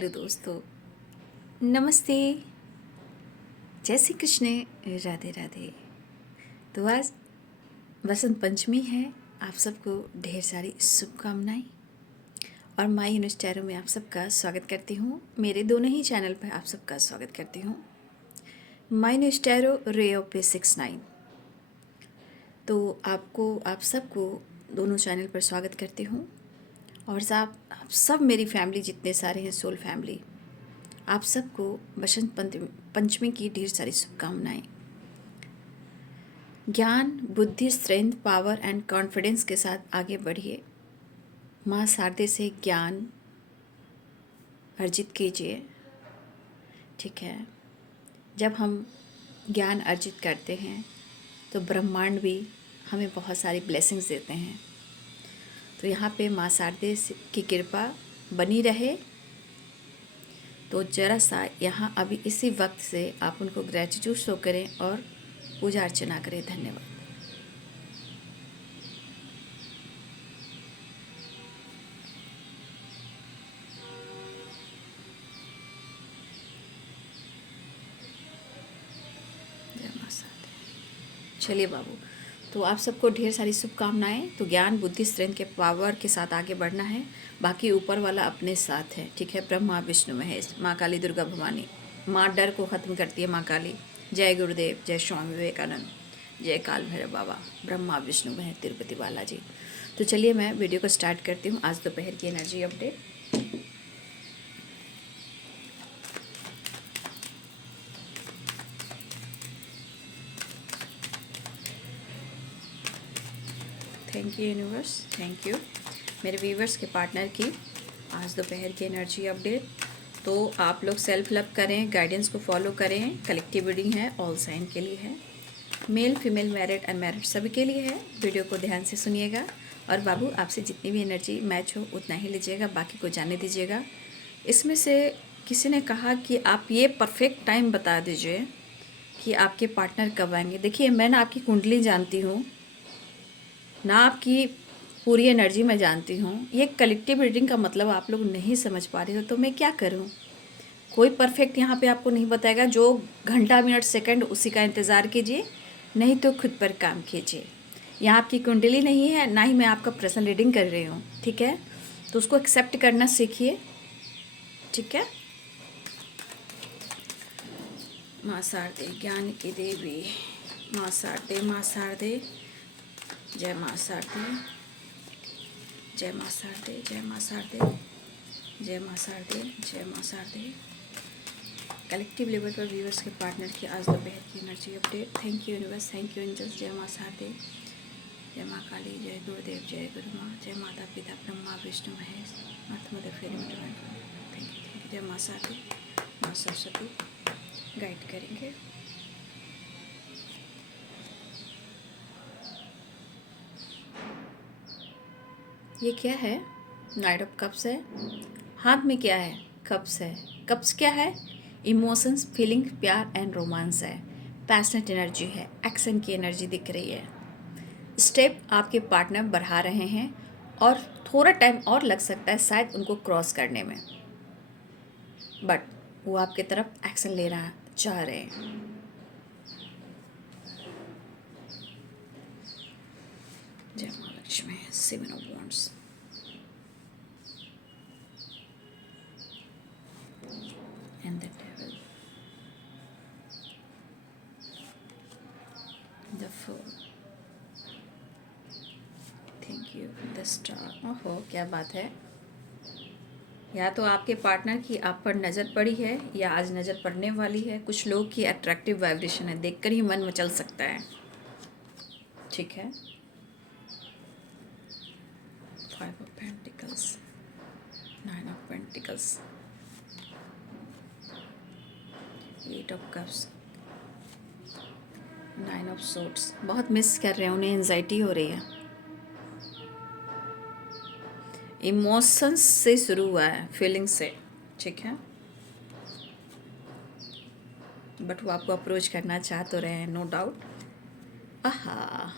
Hello दोस्तों, नमस्ते, जय श्री कृष्ण, राधे राधे। तो आज बसंत पंचमी है। आप सबको ढेर सारी शुभकामनाएं और माई यूनिस्टैरो में आप सबका स्वागत करती हूँ। मेरे दोनों ही चैनल पर आप सबका स्वागत करती हूँ। माई यूनिस्टैरो रे ऑफ पे 69। तो आप सबको दोनों चैनल पर स्वागत करती हूँ। और आप सब मेरी फैमिली जितने सारे हैं, सोल फैमिली, आप सबको बसंत पंचमी की ढेर सारी शुभकामनाएं। ज्ञान, बुद्धि, स्ट्रेंथ, पावर एंड कॉन्फिडेंस के साथ आगे बढ़िए। माँ शारदे से ज्ञान अर्जित कीजिए। ठीक है, जब हम ज्ञान अर्जित करते हैं तो ब्रह्मांड भी हमें बहुत सारी ब्लेसिंग्स देते हैं। तो यहाँ पे माँ शारदे की कृपा बनी रहे। तो ज़रा सा यहाँ अभी इसी वक्त से आप उनको ग्रेटिट्यूड शो करें और पूजा अर्चना करें। धन्यवाद। जय माँ शारदे। चलिए बाबू, तो आप सबको ढेर सारी शुभकामनाएं। तो ज्ञान, बुद्धि, स्ट्रेंथ के पावर के साथ आगे बढ़ना है। बाकी ऊपर वाला अपने साथ है। ठीक है, ब्रह्मा विष्णु महेश, माँ काली, दुर्गा भवानी, माँ डर को ख़त्म करती है माँ काली। जय गुरुदेव, जय स्वामी विवेकानंद, जय काल भैरव बाबा, ब्रह्मा विष्णु महेश, तिरुपति बालाजी। तो चलिए मैं वीडियो को स्टार्ट करती हूँ। आज दोपहर की energy update. Thank you universe, thank you मेरे व्यूवर्स के पार्टनर की आज दोपहर की एनर्जी अपडेट। तो आप लोग सेल्फ लव करें, गाइडेंस को फॉलो करें। कलेक्टिव रीडिंग है, ऑल साइन के लिए है, मेल फीमेल, मैरिड अनमैरिड सभी के लिए है। वीडियो को ध्यान से सुनिएगा और बाबू आपसे जितनी भी एनर्जी मैच हो उतना ही लीजिएगा, बाकी को जाने दीजिएगा। इसमें से किसी ने कहा कि आप ये परफेक्ट टाइम बता दीजिए कि आपके पार्टनर कब आएंगे। देखिए, मैं ना आपकी कुंडली जानती हूँ ना, आपकी पूरी एनर्जी मैं जानती हूँ। ये कलेक्टिव रीडिंग का मतलब आप लोग नहीं समझ पा रहे हो तो मैं क्या करूँ। कोई परफेक्ट यहाँ पे आपको नहीं बताएगा। जो घंटा, मिनट, सेकंड उसी का इंतज़ार कीजिए, नहीं तो खुद पर काम कीजिए। यहाँ आपकी कुंडली नहीं है, ना ही मैं आपका पर्सनल रीडिंग कर रही हूँ। ठीक है, तो उसको एक्सेप्ट करना सीखिए। ठीक है, माँ शारदे ज्ञान की देवी, माँ शारदे, माँ शारदे, जय माँ शारदे, जय माँ शारदे, जय माँ शारदे, जय माँ शारदे, जय माँ शारदे। कलेक्टिव लेवल पर व्यूअर्स के पार्टनर की आज दोपहर की energy update. Thank you universe, thank you angels. जय माँ शारदे, जय माँ काली, जय गुरुदेव, जय गुरु माँ, जय माता पिता ब्रह्मा विष्णु महेश, अर्थ मदर फेरी में डिवाइन। Thank you. जय माँ शारदे, माँ सरस्वती गाइड करेंगे। ये क्या है? नाइट ऑफ कप्स है। हाथ में क्या है? कप्स है। कप्स क्या है? इमोशंस, फीलिंग, प्यार एंड रोमांस है। पैशनेट एनर्जी है, एक्शन की एनर्जी दिख रही है। स्टेप आपके पार्टनर बढ़ा रहे हैं और थोड़ा टाइम और लग सकता है शायद उनको क्रॉस करने में, बट वो आपके तरफ एक्शन लेना चाह रहे हैं। जय माँ Lakshmi, 7 of Wands, and the devil, the Fool, thank you, the star. ओहो, क्या बात है। या तो आपके पार्टनर की आप पर नज़र पड़ी है या आज नज़र पड़ने वाली है। कुछ लोग की अट्रैक्टिव वाइब्रेशन है, देखकर ही मन मचल सकता है। ठीक है, 5 of Pentacles, 9 of Pentacles, 8 of Cups, 9 of Swords। बहुत मिस कर रहे हैं, उन्हें एंजाइटी हो रही है। इमोशंस से शुरू हुआ है, फीलिंग से। ठीक है, बट वो आपको अप्रोच करना चाह तो रहे हैं, नो डाउट। आहा,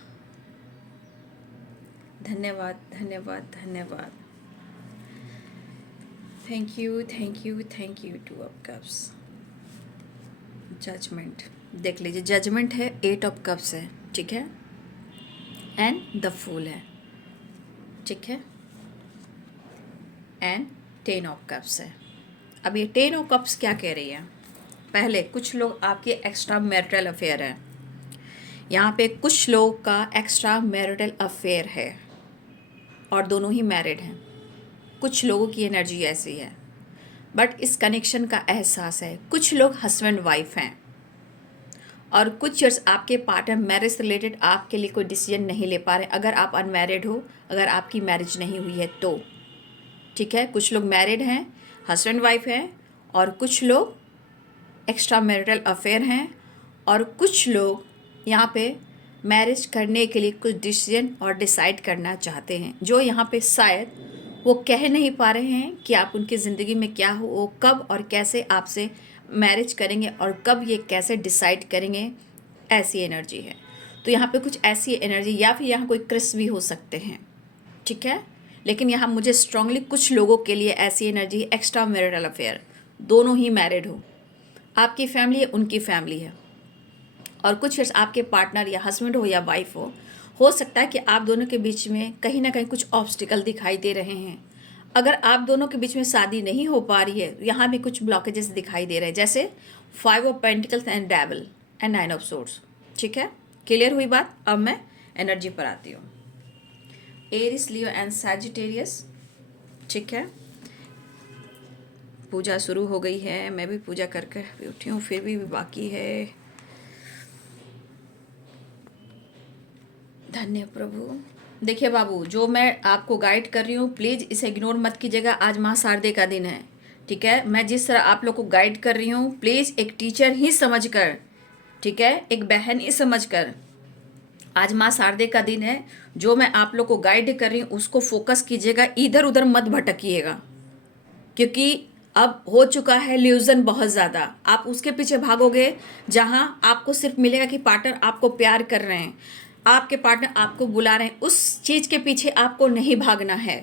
धन्यवाद, धन्यवाद, धन्यवाद। Thank you, thank you, thank you. Two of cups, judgement. देख लीजिए, जजमेंट है, 8 ऑफ कप्स है, ठीक है, एंड द फूल है, ठीक है, एंड 10 ऑफ कप्स है। अब ये 10 ऑफ कप्स क्या कह रही है? पहले कुछ लोग आपके एक्स्ट्रा मैरिटल अफेयर है, यहाँ पे कुछ लोग का एक्स्ट्रा मैरिटल अफेयर है और दोनों ही मैरिड हैं। कुछ लोगों की एनर्जी ऐसी है, बट इस कनेक्शन का एहसास है। कुछ लोग हस्बैंड वाइफ हैं और कुछ यर्स आपके पार्टनर मैरिज रिलेटेड आपके लिए कोई डिसीजन नहीं ले पा रहे। अगर आप अनमैरिड हो, अगर आपकी मैरिज नहीं हुई है तो, ठीक है। कुछ लोग मैरिड हैं, हस्बैंड वाइफ हैं, और कुछ लोग एक्स्ट्रा मैरिटल अफेयर हैं, और कुछ लोग यहाँ पे मैरिज करने के लिए कुछ डिसीजन और डिसाइड करना चाहते हैं, जो यहाँ पे शायद वो कह नहीं पा रहे हैं कि आप उनकी ज़िंदगी में क्या हो, वो कब और कैसे आपसे मैरिज करेंगे और कब ये कैसे डिसाइड करेंगे। ऐसी एनर्जी है। तो यहाँ पे कुछ ऐसी एनर्जी, या फिर यहाँ कोई क्रिस भी हो सकते हैं, ठीक है। लेकिन यहाँ मुझे स्ट्रांगली कुछ लोगों के लिए ऐसी एनर्जी, एक्स्ट्रा मैरिटल अफेयर, दोनों ही मैरिड हो, आपकी फैमिली है, उनकी फैमिली है, और कुछ आपके पार्टनर या हस्बैंड हो या वाइफ हो सकता है कि आप दोनों के बीच में कहीं ना कहीं कुछ ऑब्स्टिकल दिखाई दे रहे हैं। अगर आप दोनों के बीच में शादी नहीं हो पा रही है, यहाँ भी कुछ ब्लॉकेजेस दिखाई दे रहे हैं, जैसे 5 of pentacles and devil and 9 of swords, ठीक है। क्लियर हुई बात? अब मैं एनर्जी पर आती हूँ। एरिस, लियो एंड सैजिटेरियस, ठीक है। पूजा शुरू हो गई है, मैं भी पूजा करके उठी हूँ, फिर भी बाकी है। धन्य प्रभु। देखिए बाबू, जो मैं आपको गाइड कर रही हूँ, प्लीज़ इसे इग्नोर मत कीजिएगा। आज माँ शारदे का दिन है, ठीक है। मैं जिस तरह आप लोग को गाइड कर रही हूँ, प्लीज़ एक टीचर ही समझकर, ठीक है, एक बहन ही समझकर, आज माँ शारदे का दिन है, जो मैं आप लोग को गाइड कर रही हूँ उसको फोकस कीजिएगा, इधर उधर मत भटकिएगा, क्योंकि अब हो चुका है ल्यूजन बहुत ज़्यादा। आप उसके पीछे भागोगे जहाँ आपको सिर्फ मिलेगा कि पार्टनर आपको प्यार कर रहे हैं, आपके पार्टनर आपको बुला रहे हैं, उस चीज़ के पीछे आपको नहीं भागना है,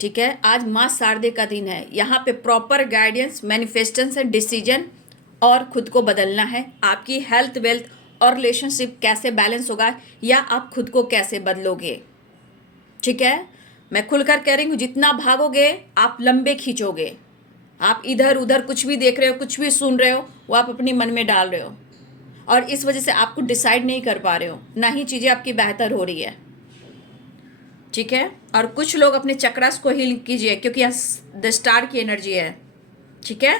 ठीक है। आज माँ शारदे का दिन है, यहाँ पे प्रॉपर गाइडेंस, मैनिफेस्टेशन, डिसीजन और खुद को बदलना है। आपकी हेल्थ, वेल्थ और रिलेशनशिप कैसे बैलेंस होगा, या आप खुद को कैसे बदलोगे, ठीक है। मैं खुलकर कह रही हूँ, जितना भागोगे आप लंबे खींचोगे। आप इधर उधर कुछ भी देख रहे हो, कुछ भी सुन रहे हो, वो आप अपने मन में डाल रहे हो, और इस वजह से आपको डिसाइड नहीं कर पा रहे हो, ना ही चीज़ें आपकी बेहतर हो रही है, ठीक है। और कुछ लोग अपने चक्रास को हील कीजिए, क्योंकि यहाँ द स्टार की एनर्जी है, ठीक है।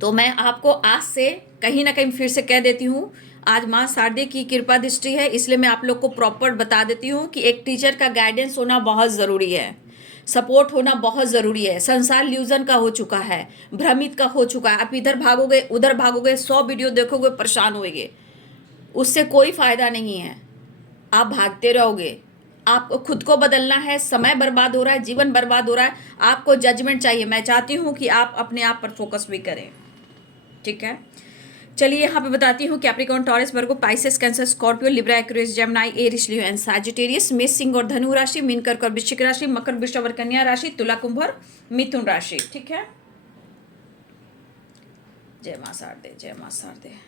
तो मैं आपको आज से कहीं ना कहीं फिर से कह देती हूँ, आज माँ शारदे की कृपा दृष्टि है, इसलिए मैं आप लोग को प्रॉपर बता देती हूँ कि एक टीचर का गाइडेंस होना बहुत ज़रूरी है, सपोर्ट होना बहुत ज़रूरी है। संसार ल्यूजन का हो चुका है, भ्रमित का हो चुका है। आप इधर भागोगे, उधर भागोगे, 100 वीडियो देखोगे, परेशान होगे, उससे कोई फ़ायदा नहीं है। आप भागते रहोगे। आपको खुद को बदलना है, समय बर्बाद हो रहा है, जीवन बर्बाद हो रहा है, आपको जजमेंट चाहिए। मैं चाहती हूँ कि आप अपने आप पर फोकस भी करें, ठीक है। चलिए यहाँ पे बताती हूँ, Capricorn, Taurus, Virgo, Pisces, Cancer, Scorpio, Libra, Aquarius, Gemini, Aries, Leo and Sagittarius, मेष, सिंह और धनु राशि, मीन, कर्क और वृश्चिक राशि, मकर, वृषभ और कन्या राशि, तुला, कुंभ और मिथुन राशि, ठीक है। जय मां शारदे, जय मां शारदे।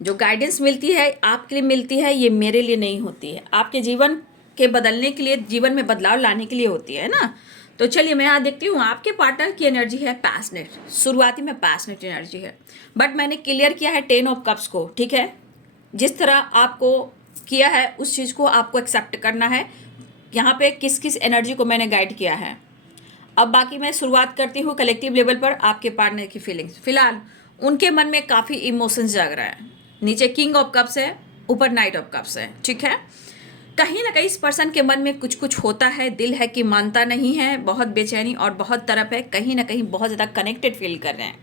जो गाइडेंस मिलती है आपके लिए मिलती है, ये मेरे लिए नहीं होती है, आपके जीवन के बदलने के लिए, जीवन में बदलाव लाने के लिए होती है ना। तो चलिए मैं यहाँ देखती हूँ, आपके पार्टनर की एनर्जी है पैशनेट, शुरुआती में पैशनेट एनर्जी है, बट मैंने क्लियर किया है 10 ऑफ कप्स को, ठीक है। जिस तरह आपको किया है उस चीज़ को आपको एक्सेप्ट करना है। यहाँ पे किस किस एनर्जी को मैंने गाइड किया है। अब बाकी मैं शुरुआत करती हूँ कलेक्टिव लेवल पर आपके पार्टनर की फीलिंग्स। फिलहाल उनके मन में काफ़ी इमोशंस जाग रहा है। नीचे किंग ऑफ कप्स है, ऊपर नाइट ऑफ कप्स है, ठीक है। कहीं ना कहीं इस पर्सन के मन में कुछ कुछ होता है, दिल है कि मानता नहीं है, बहुत बेचैनी और बहुत तरफ है, कहीं ना कहीं बहुत ज़्यादा कनेक्टेड फील कर रहे हैं।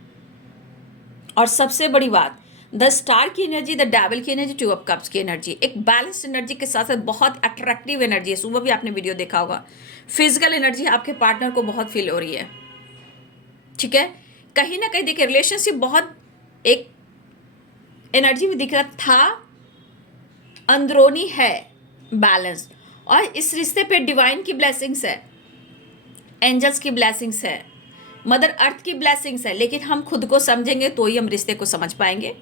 और सबसे बड़ी बात, द स्टार की एनर्जी, द डेविल की एनर्जी, टू ऑफ कप्स की एनर्जी, एक बैलेंस एनर्जी के साथ साथ बहुत अट्रैक्टिव एनर्जी है। सुबह भी आपने वीडियो देखा होगा। फिजिकल एनर्जी आपके पार्टनर को बहुत फील हो रही है, ठीक है। कहीं ना कहीं देखिए रिलेशनशिप बहुत एक एनर्जी में दिख रहा था, अंदरूनी है बैलेंस, और इस रिश्ते पे डिवाइन की ब्लेसिंग्स है, एंजल्स की ब्लेसिंग्स है, मदर अर्थ की ब्लेसिंग्स है। लेकिन हम खुद को समझेंगे तो ही हम रिश्ते को समझ पाएंगे,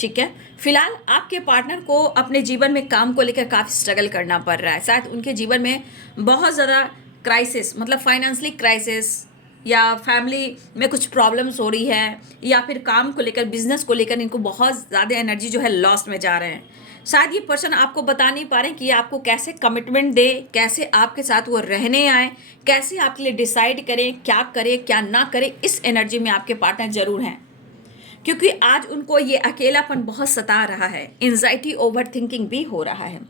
ठीक है। फिलहाल आपके पार्टनर को अपने जीवन में काम को लेकर काफ़ी स्ट्रगल करना पड़ रहा है। शायद उनके जीवन में बहुत ज़्यादा क्राइसिस, मतलब फाइनेंशियली क्राइसिस, या फैमिली में कुछ प्रॉब्लम्स हो रही है, या फिर काम को लेकर, बिजनेस को लेकर इनको बहुत ज़्यादा एनर्जी जो है लॉस में जा रहे हैं। शायद ये पर्सन आपको बता नहीं पा रहे कि आपको कैसे कमिटमेंट दे, कैसे आपके साथ वो रहने आए, कैसे आपके लिए डिसाइड करें क्या करे क्या ना करे। इस एनर्जी में आपके पार्टनर जरूर हैं, क्योंकि आज उनको ये अकेलापन बहुत सता रहा है, एंजाइटी, ओवर थिंकिंग भी हो रहा है।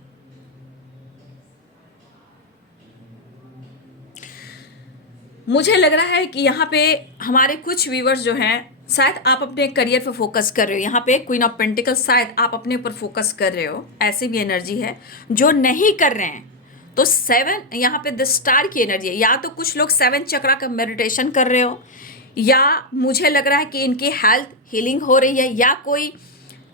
मुझे लग रहा है कि यहाँ पे हमारे कुछ व्यूवर्स जो हैं, शायद आप अपने करियर पे फोकस कर रहे हो। यहाँ पे क्वीन ऑफ पेंटिकल्स, शायद आप अपने ऊपर फोकस कर रहे हो, ऐसी भी एनर्जी है। जो नहीं कर रहे हैं तो 7 यहाँ पे द स्टार की एनर्जी है। या तो कुछ लोग 7 चक्रा का मेडिटेशन कर रहे हो, या मुझे लग रहा है कि इनकी हेल्थ हीलिंग हो रही है, या कोई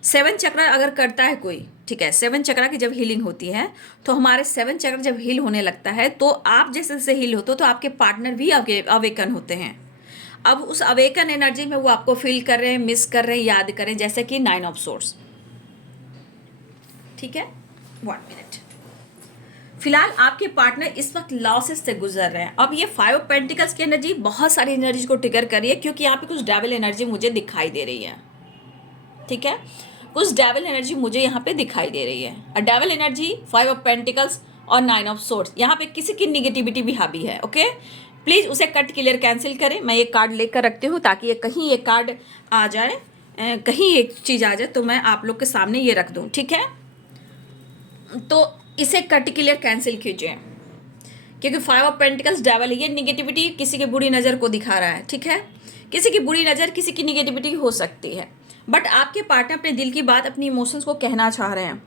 7 चक्र अगर करता है कोई, ठीक है। 7 चक्र की जब हीलिंग होती है तो हमारे 7 चक्र जब हील होने लगता है तो आप जैसे जैसे हील होते हो तो आपके पार्टनर भी अवेकन होते हैं। अब उस अवेकन एनर्जी में वो आपको फील कर रहे हैं, मिस कर रहे हैं, याद कर रहे हैं, जैसे कि 9 ऑफ सोर्स, ठीक है। 1 मिनट। फिलहाल आपके पार्टनर इस वक्त लॉसेस से गुजर रहे हैं। अब ये 5 ऑफ पेंटिकल्स की एनर्जी बहुत सारी एनर्जीज को ट्रिगर कर रही है, क्योंकि यहाँ पे कुछ डेविल एनर्जी मुझे दिखाई दे रही है, ठीक है। कुछ डेविल एनर्जी मुझे यहाँ पे दिखाई दे रही है। डेविल एनर्जी, 5 ऑफ पेंटिकल्स और 9 ऑफ सोर्स। यहाँ पे किसी की निगेटिविटी भी हावी है, ओके। प्लीज़ उसे कट क्लियर कैंसिल करें। मैं ये कार्ड लेकर रखती हूँ ताकि ये कहीं ये कार्ड आ जाए, कहीं एक चीज़ आ जाए तो मैं आप लोग के सामने ये रख दूँ, ठीक है। तो इसे कट क्लियर कैंसिल कीजिए, क्योंकि 5 ऑफ पेंटिकल्स डेविल, ये निगेटिविटी किसी की बुरी नज़र को दिखा रहा है, ठीक है। किसी की बुरी नज़र, किसी की निगेटिविटी हो सकती है, बट आपके पार्टनर अपने दिल की बात, अपनी इमोशंस को कहना चाह रहे हैं।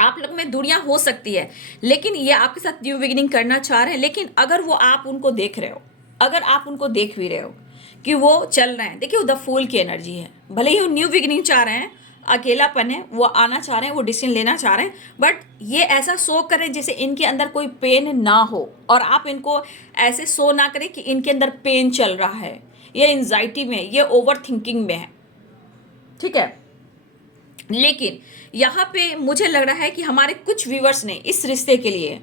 आप लोग में दूरियां हो सकती है, लेकिन ये आपके साथ न्यू बिगिनिंग करना चाह रहे हैं। लेकिन अगर वो आप उनको देख रहे हो, अगर आप उनको देख भी रहे हो कि वो चल रहे हैं, देखिए वो द फूल की एनर्जी है। भले ही वो न्यू बिगिनिंग चाह रहे हैं, अकेलापन है, वो आना चाह रहे हैं, वो डिसीजन लेना चाह रहे हैं, बट ये ऐसा शो करें जैसे इनके अंदर कोई पेन ना हो, और आप इनको ऐसे शो ना करें कि इनके अंदर पेन चल रहा है, ये एंजाइटी में, ये ओवर थिंकिंग में है, ठीक है। लेकिन यहाँ पे मुझे लग रहा है कि हमारे कुछ व्यूवर्स ने इस रिश्ते के लिए,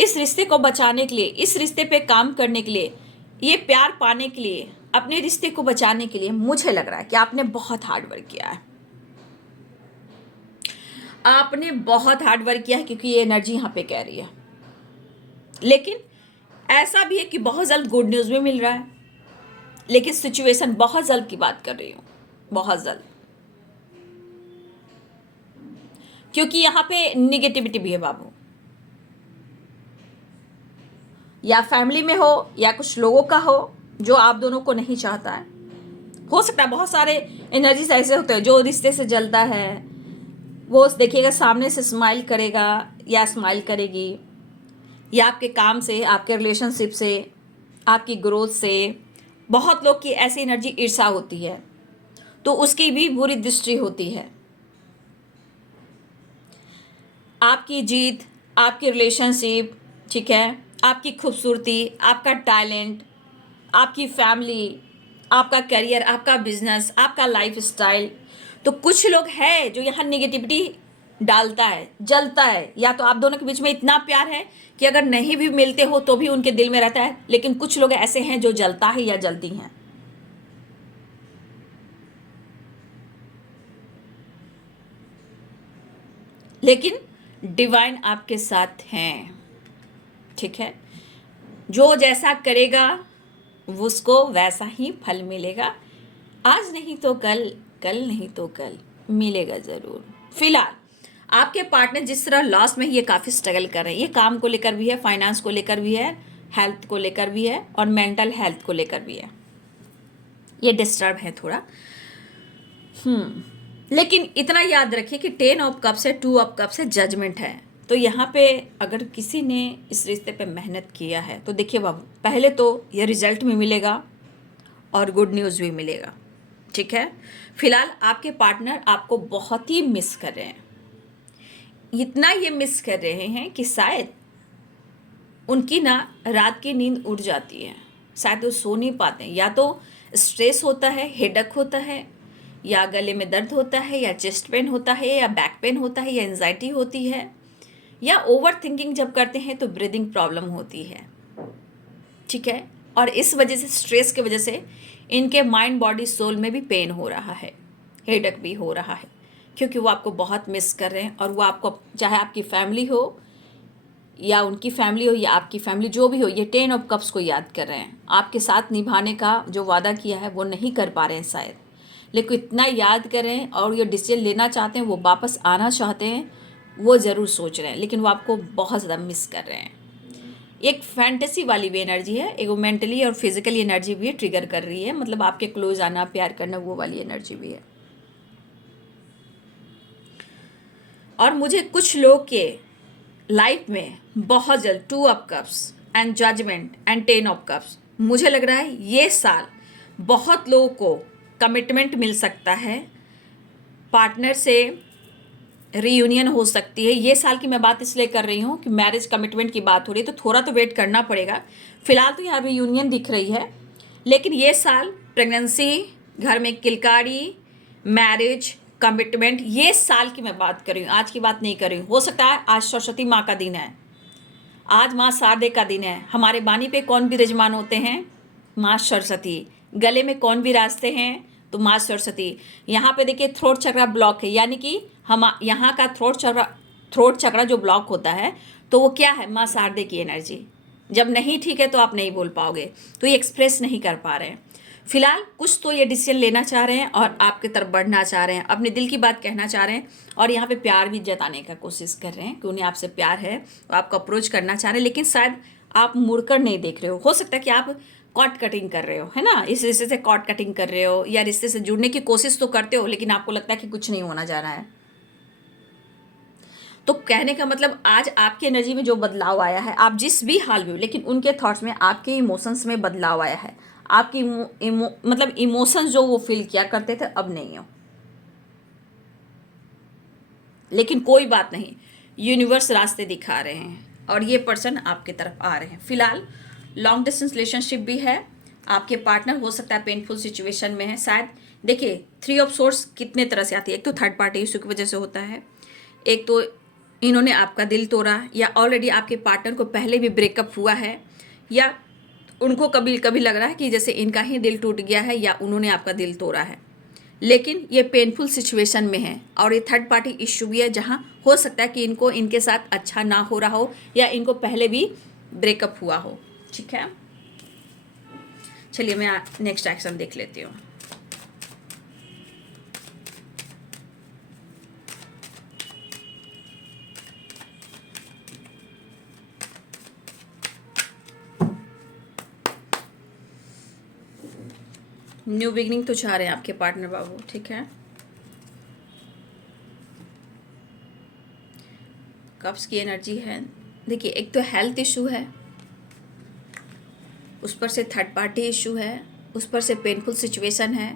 इस रिश्ते को बचाने के लिए, इस रिश्ते पे काम करने के लिए, ये प्यार पाने के लिए, अपने रिश्ते को बचाने के लिए, मुझे लग रहा है कि आपने बहुत हार्ड वर्क किया है। आपने बहुत हार्ड वर्क किया है, क्योंकि ये एनर्जी यहाँ पे कह रही है। लेकिन ऐसा भी है कि बहुत जल्द गुड न्यूज़ भी मिल रहा है, लेकिन सिचुएशन बहुत जल्द की बात कर रही हूँ, बहुत जल्द, क्योंकि यहाँ पे निगेटिविटी भी है बाबू। या फैमिली में हो, या कुछ लोगों का हो जो आप दोनों को नहीं चाहता है। हो सकता है बहुत सारे एनर्जीज ऐसे होते हैं, जो रिश्ते से जलता है वो देखिएगा सामने से स्माइल करेगा या स्माइल करेगी, या आपके काम से, आपके रिलेशनशिप से, आपकी ग्रोथ से। बहुत लोग की ऐसी एनर्जी ईर्ष्या होती है, तो उसकी भी बुरी दृष्टि होती है। आपकी जीत, आपकी रिलेशनशिप, ठीक है, आपकी खूबसूरती, आपका टैलेंट, आपकी फैमिली, आपका करियर, आपका बिजनेस, आपका लाइफ स्टाइल। तो कुछ लोग हैं जो यहाँ नेगेटिविटी डालता है, जलता है। या तो आप दोनों के बीच में इतना प्यार है कि अगर नहीं भी मिलते हो तो भी उनके दिल में रहता है, लेकिन कुछ लोग ऐसे हैं जो जलता है या जलती हैं। लेकिन डिवाइन आपके साथ हैं, ठीक है। जो जैसा करेगा उसको वैसा ही फल मिलेगा। आज नहीं तो कल, कल नहीं तो कल मिलेगा ज़रूर। फिलहाल आपके पार्टनर जिस तरह लॉस में ये काफ़ी स्ट्रगल कर रहे हैं, ये काम को लेकर भी है, फाइनेंस को लेकर भी है, हेल्थ को लेकर भी है, और मेंटल हेल्थ को लेकर भी है। ये डिस्टर्ब है थोड़ा। लेकिन इतना याद रखिए कि 10 ऑफ कप्स है, 2 ऑफ कप्स है, जजमेंट है। तो यहाँ पे अगर किसी ने इस रिश्ते पे मेहनत किया है तो देखिए बाबू, पहले तो ये रिजल्ट भी मिलेगा और गुड न्यूज़ भी मिलेगा, ठीक है। फिलहाल आपके पार्टनर आपको बहुत ही मिस कर रहे हैं, इतना ये मिस कर रहे हैं कि शायद उनकी ना रात की नींद उड़ जाती है, शायद वो सो नहीं पाते हैं, या तो स्ट्रेस होता है, हेडक होता है, या गले में दर्द होता है, या चेस्ट पेन होता है, या बैक पेन होता है, या एंजाइटी होती है, या ओवर थिंकिंग जब करते हैं तो ब्रीदिंग प्रॉब्लम होती है, ठीक है। और इस वजह से, स्ट्रेस की वजह से इनके माइंड बॉडी सोल में भी पेन हो रहा है, हेडक भी हो रहा है, क्योंकि वो आपको बहुत मिस कर रहे हैं। और वो आपको, चाहे आपकी फैमिली हो या उनकी फैमिली हो या आपकी फैमिली, जो भी हो, ये 10 ऑफ कप्स को याद कर रहे हैं। आपके साथ निभाने का जो वादा किया है वो नहीं कर पा रहे हैं शायद, लेकिन इतना याद करें और ये डिसीजन लेना चाहते हैं, वो वापस आना चाहते हैं, वो ज़रूर सोच रहे हैं, लेकिन वो आपको बहुत ज़्यादा मिस कर रहे हैं। एक फैंटेसी वाली भी एनर्जी है, एक मेंटली और फिजिकली एनर्जी भी ट्रिगर कर रही है, मतलब आपके क्लोज आना, प्यार करना, वो वाली एनर्जी भी है। और मुझे कुछ लोग के लाइफ में बहुत जल्द 2 of cups and judgement and 10 of cups, मुझे लग रहा है ये साल बहुत लोगों को कमिटमेंट मिल सकता है, पार्टनर से रीयूनियन हो सकती है। ये साल की मैं बात इसलिए कर रही हूँ कि मैरिज कमिटमेंट की बात हो रही है, तो थोड़ा तो वेट करना पड़ेगा। फिलहाल तो यहाँ रीयूनियन दिख रही है, लेकिन ये साल प्रेगनेंसी, घर में किलकारी, मैरिज, कमिटमेंट, ये साल की मैं बात कर रही हूँ, आज की बात नहीं कर रही हूँ। हो सकता है आज सरस्वती माँ का दिन है, आज माँ शारदे का दिन है। हमारे बानी पे कौन विराजमान होते हैं? माँ सरस्वती। गले में कौन विराजते हैं? तो माँ सरस्वती। यहाँ पे देखिए थ्रोट चक्रा ब्लॉक है, यानी कि हम यहाँ का थ्रोट चक्रा जो ब्लॉक होता है, तो वो क्या है? माँ शारदे की एनर्जी। जब नहीं ठीक है तो आप नहीं बोल पाओगे, तो ये एक्सप्रेस नहीं कर पा रहे हैं। फिलहाल कुछ तो ये डिसीजन लेना चाह रहे हैं और आपकी तरफ बढ़ना चाह रहे हैं, अपने दिल की बात कहना चाह रहे हैं, और यहाँ पे प्यार भी जताने का कोशिश कर रहे हैं कि उन्हें आपसे प्यार है और आपको अप्रोच करना चाह रहे हैं, लेकिन शायद आप मुड़कर नहीं देख रहे हो सकता है कि आप कॉट कटिंग कर रहे हो, है ना, इस रिश्ते से कॉट कटिंग कर रहे हो, या रिश्ते से जुड़ने की कोशिश तो करते हो, लेकिन आपको लगता है कि कुछ नहीं होना जा रहा है। तो कहने का मतलब, आज आपकी एनर्जी में जो बदलाव आया है, आप जिस भी हाल में हो, लेकिन उनके थॉट्स में, आपके इमोशंस में बदलाव आया है। आपकी मतलब इमोशंस जो वो फील किया करते थे, अब नहीं हो। लेकिन कोई बात नहीं, यूनिवर्स रास्ते दिखा रहे हैं और ये पर्सन आपके तरफ आ रहे हैं। फिलहाल लॉन्ग डिस्टेंस रिलेशनशिप भी है, आपके पार्टनर हो सकता है पेनफुल सिचुएशन में है शायद। देखिए 3 ऑफ सोर्स कितने तरह से आती है, एक तो थर्ड पार्टी इशू की वजह से होता है, एक तो इन्होंने आपका दिल तोड़ा, या ऑलरेडी आपके पार्टनर को पहले भी ब्रेकअप हुआ है, या उनको कभी कभी लग रहा है कि जैसे इनका ही दिल टूट गया है या उन्होंने आपका दिल तोड़ा है, लेकिन ये पेनफुल सिचुएशन में है। और ये थर्ड पार्टी इश्यू भी है, जहाँ हो सकता है कि इनको इनके साथ अच्छा ना हो रहा हो, या इनको पहले भी ब्रेकअप हुआ हो, ठीक है। चलिए मैं नेक्स्ट एक्शन देख लेती हूँ। न्यू बिगनिंग तो चाह रहे हैं आपके पार्टनर बाबू, ठीक है। कप्स की एनर्जी है, देखिए एक तो हेल्थ इशू है, उस पर से थर्ड पार्टी इशू है, उस पर से पेनफुल सिचुएशन है,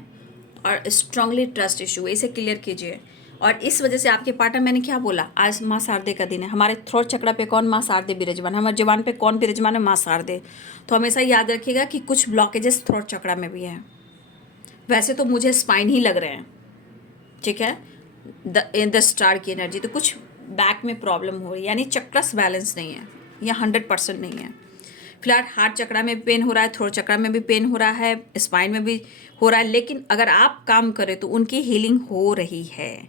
और स्ट्रांगली ट्रस्ट इशू है, इसे क्लियर कीजिए। और इस वजह से आपके पार्टनर, मैंने क्या बोला, आज माँ शारदे का दिन है, हमारे थ्रोट चक्र पे कौन? माँ शारदे विराजमान, हमारे जवान पे कौन विराजमान है? माँ शारदे। तो हमेशा याद रखिएगा कि कुछ ब्लॉकेजेस थ्रोट चक्र में भी हैं। वैसे तो मुझे स्पाइन ही लग रहे हैं, ठीक है, द स्टार की एनर्जी, तो कुछ बैक में प्रॉब्लम हो रही है, यानी चक्रस बैलेंस नहीं है, या 100% नहीं है। फिलहाल हार्ट चक्रा में पेन हो रहा है, थ्रोट चक्रा में भी पेन हो रहा है, स्पाइन में भी हो रहा है, लेकिन अगर आप काम करें तो उनकी हीलिंग हो रही है,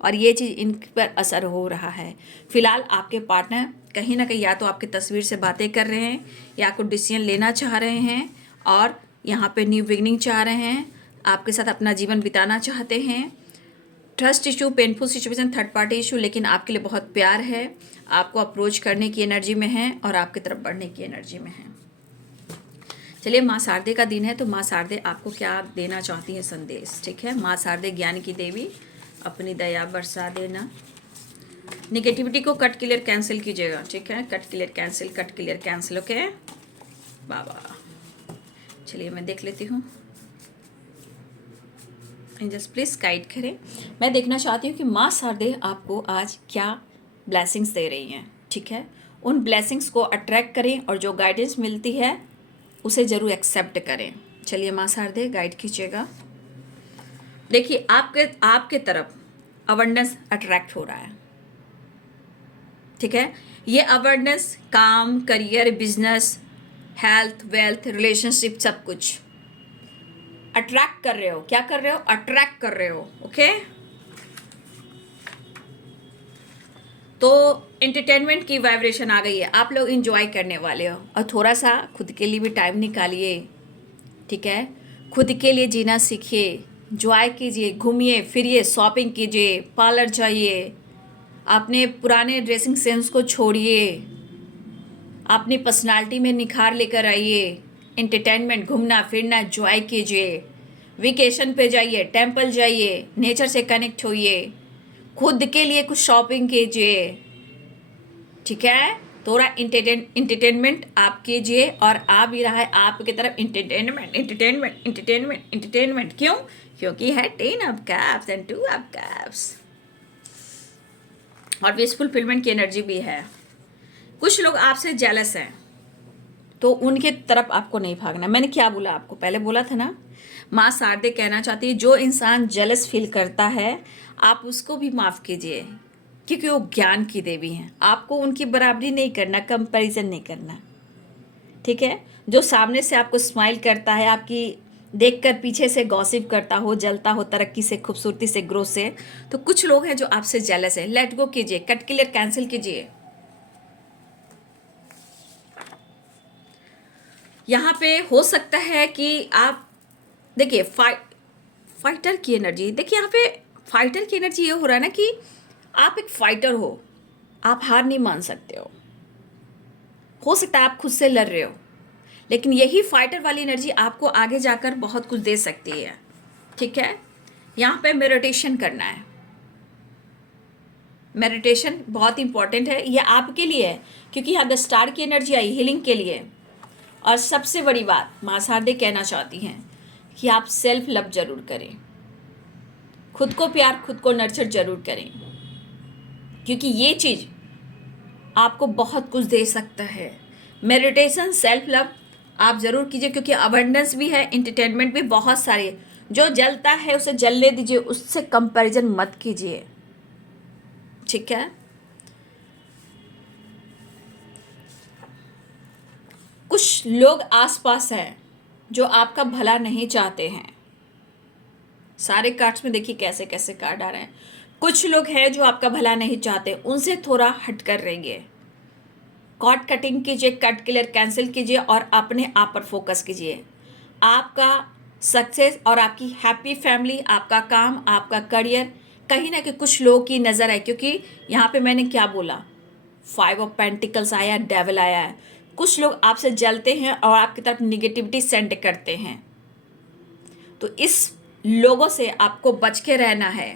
और ये चीज़ इन पर असर हो रहा है। फिलहाल आपके पार्टनर कहीं ना कहीं या तो आपकी तस्वीर से बातें कर रहे हैं, या कुछ डिसीजन लेना चाह रहे हैं, और यहाँ पे न्यू बिगनिंग चाह रहे हैं, आपके साथ अपना जीवन बिताना चाहते हैं। Trust issue, painful situation, third party issue, लेकिन आपके लिए बहुत प्यार है, आपको अप्रोच करने की एनर्जी में है, और आपकी तरफ बढ़ने की एनर्जी में है। चलिए, माँ शारदे का दिन है, तो माँ शारदे आपको क्या देना चाहती हैं संदेश, ठीक है। माँ शारदे ज्ञान की देवी, अपनी दया बरसा देना। निगेटिविटी को कट क्लियर कैंसिल कीजिएगा, ठीक है। Cut clear cancel, cut clear cancel, okay बाबा। चलिए मैं देख लेती हूँ, जस्ट प्लीज़ गाइड करें। मैं देखना चाहती हूँ कि माँ शारदे आपको आज क्या ब्लेसिंग्स दे रही हैं, ठीक है। उन ब्लेसिंग्स को अट्रैक्ट करें और जो गाइडेंस मिलती है उसे ज़रूर एक्सेप्ट करें। चलिए माँ शारदे गाइड कीजिएगा। देखिए आपके तरफ अवेयरनेस अट्रैक्ट हो रहा है, ठीक है। ये अवेयरनेस काम, career, business, health, wealth, relationship, सब कुछ अट्रैक्ट कर रहे हो। क्या कर रहे हो? अट्रैक्ट कर रहे हो, ओके। तो एंटरटेनमेंट की वाइब्रेशन आ गई है, आप लोग इंजॉय करने वाले हो। और थोड़ा सा खुद के लिए भी टाइम निकालिए, ठीक है। खुद के लिए जीना सीखिए, एंजॉय कीजिए, घूमिए फिरिए, शॉपिंग कीजिए, पार्लर जाइए, अपने पुराने ड्रेसिंग सेंस को छोड़िए, अपनी पर्सनालिटी में निखार लेकर आइए। एंटरटेनमेंट, घूमना फिरना, एंजॉय कीजिए, वेकेशन पे जाइए, टेंपल जाइए, नेचर से कनेक्ट होइए, खुद के लिए कुछ शॉपिंग कीजिए, ठीक है। थोड़ा इंटरटेनमेंट आप कीजिए और आ भी रहा है आपकी तरफ एंटरटेनमेंट, एंटरटेनमेंट, एंटरटेनमेंट, एंटरटेनमेंट। क्यों? क्योंकि है 10 of cups and 2 of cups और विश फुलफिलमेंट की एनर्जी भी है। कुछ लोग आपसे जेलस हैं, तो उनके तरफ आपको नहीं भागना। मैंने क्या बोला आपको? पहले बोला था ना, माँ शारदे कहना चाहती है जो इंसान जेलस फील करता है आप उसको भी माफ़ कीजिए, क्योंकि वो ज्ञान की देवी हैं। आपको उनकी बराबरी नहीं करना, कंपैरिजन नहीं करना, ठीक है। जो सामने से आपको स्माइल करता है, आपकी देखकर पीछे से गॉसिप करता हो, जलता हो तरक्की से, खूबसूरती से, ग्रोथ से, तो कुछ लोग हैं जो आपसे जेलस है। लेट गो कीजिए, कट क्लियर कैंसिल कीजिए। यहाँ पे हो सकता है कि आप देखिए फाइटर की एनर्जी, देखिए यहाँ पे फाइटर की एनर्जी ये हो रहा है ना कि आप एक फाइटर हो, आप हार नहीं मान सकते हो सकता है आप खुद से लड़ रहे हो, लेकिन यही फाइटर वाली एनर्जी आपको आगे जाकर बहुत कुछ दे सकती है, ठीक है। यहाँ पे मेडिटेशन करना है, मेडिटेशन बहुत इंपॉर्टेंट है, ये आपके लिए है, क्योंकि यहाँ द स्टार की एनर्जी आई हीलिंग के लिए। और सबसे बड़ी बात माँ शारदे कहना चाहती हैं कि आप सेल्फ लव जरूर करें, खुद को प्यार, खुद को नर्चर जरूर करें, क्योंकि ये चीज़ आपको बहुत कुछ दे सकता है। मेडिटेशन, सेल्फ लव आप ज़रूर कीजिए, क्योंकि अबंडेंस भी है, एंटरटेनमेंट भी बहुत सारी है। जो जलता है उसे जलने दीजिए, उससे कंपैरिजन मत कीजिए, ठीक है। कुछ लोग आसपास हैं जो आपका भला नहीं चाहते हैं। सारे कार्ड्स में देखिए कैसे कैसे कार्ड आ रहे हैं। कुछ लोग हैं जो आपका भला नहीं चाहते, उनसे थोड़ा हट कर रहिए। कॉर्ड कटिंग कीजिए, कट क्लियर कैंसिल कीजिए और अपने आप पर फोकस कीजिए। आपका सक्सेस और आपकी हैप्पी फैमिली, आपका काम, आपका करियर कहीं ना कहीं कुछ लोगों की नज़र आए, क्योंकि यहाँ पे मैंने क्या बोला, 5 ऑफ पेंटिकल्स आया, डेविल आया है। कुछ लोग आपसे जलते हैं और आपकी तरफ निगेटिविटी सेंड करते हैं, तो इस लोगों से आपको बच के रहना है,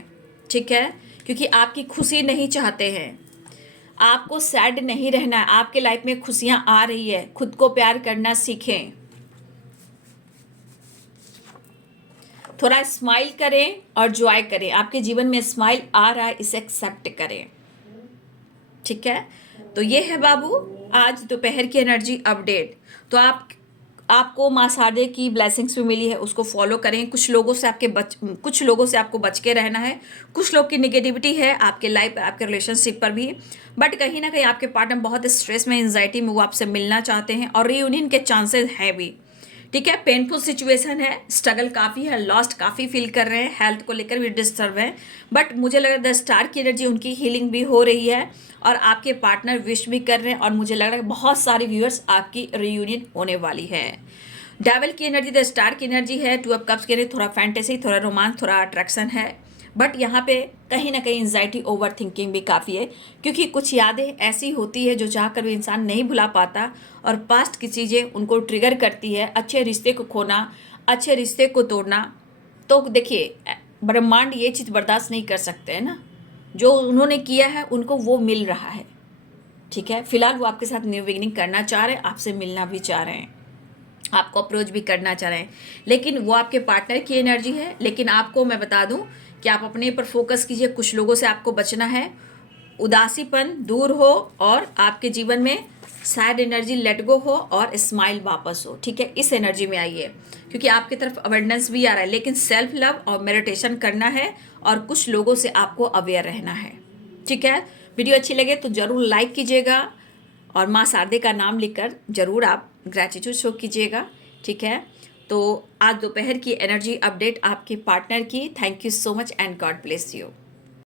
ठीक है, क्योंकि आपकी खुशी नहीं चाहते हैं। आपको सैड नहीं रहना है, आपके लाइफ में खुशियां आ रही है। खुद को प्यार करना सीखें, थोड़ा स्माइल करें और जॉय करें। आपके जीवन में स्माइल आ रहा है, इसे एक्सेप्ट करें, ठीक है। तो ये है बाबू आज दोपहर की एनर्जी अपडेट। तो आपको माँ शारदे की ब्लेसिंग्स भी मिली है, उसको फॉलो करें। कुछ लोगों से आपको बच के रहना है। कुछ लोग की निगेटिविटी है आपके लाइफ पर, आपके रिलेशनशिप पर भी, बट कहीं ना कहीं आपके पार्टनर बहुत स्ट्रेस में, एंजाइटी में, वो आपसे मिलना चाहते हैं और रियूनियन के चांसेस हैं भी, ठीक है। पेनफुल सिचुएशन है, स्ट्रगल काफ़ी है, लॉस्ट काफ़ी फील कर रहे हैं, हेल्थ को लेकर भी डिस्टर्ब है, बट मुझे लग रहा है द स्टार की एनर्जी, उनकी हीलिंग भी हो रही है और आपके पार्टनर विश भी कर रहे हैं और मुझे लग रहा है बहुत सारे व्यूअर्स आपकी रियूनियन होने वाली है। डेविल की एनर्जी, द स्टार की एनर्जी है, 2 ऑफ कप्स की एनर्जी, थोड़ा फैंटेसी, थोड़ा रोमांस, थोड़ा अट्रैक्शन है, बट यहाँ पे कहीं ना कहीं एंजाइटी, ओवर थिंकिंग भी काफ़ी है, क्योंकि कुछ यादें ऐसी होती है जो चाहकर भी इंसान नहीं भुला पाता और पास्ट की चीज़ें उनको ट्रिगर करती है। अच्छे रिश्ते को खोना, अच्छे रिश्ते को तोड़ना, तो देखिए ब्रह्मांड ये चीज़ बर्दाश्त नहीं कर सकते हैं ना, जो उन्होंने किया है उनको वो मिल रहा है, ठीक है। फिलहाल वो आपके साथ न्यू बिगिनिंग करना चाह रहे हैं, आपसे मिलना भी चाह रहे हैं, आपको अप्रोच भी करना चाह रहे हैं, लेकिन वो आपके पार्टनर की एनर्जी है। लेकिन आपको मैं बता दूं कि आप अपने पर फोकस कीजिए, कुछ लोगों से आपको बचना है, उदासीपन दूर हो और आपके जीवन में सैड एनर्जी लेट गो हो और स्माइल वापस हो, ठीक है। इस एनर्जी में आइए, क्योंकि आपकी तरफ अवेंडेंस भी आ रहा है, लेकिन सेल्फ लव और मेडिटेशन करना है और कुछ लोगों से आपको अवेयर रहना है, ठीक है। वीडियो अच्छी लगे तो ज़रूर लाइक कीजिएगा और माँ शारदे का नाम लिखकर ज़रूर आप ग्रैटिट्यूड शो कीजिएगा, ठीक है। तो आज दोपहर की एनर्जी अपडेट आपके पार्टनर की। Thank you so much and God bless you.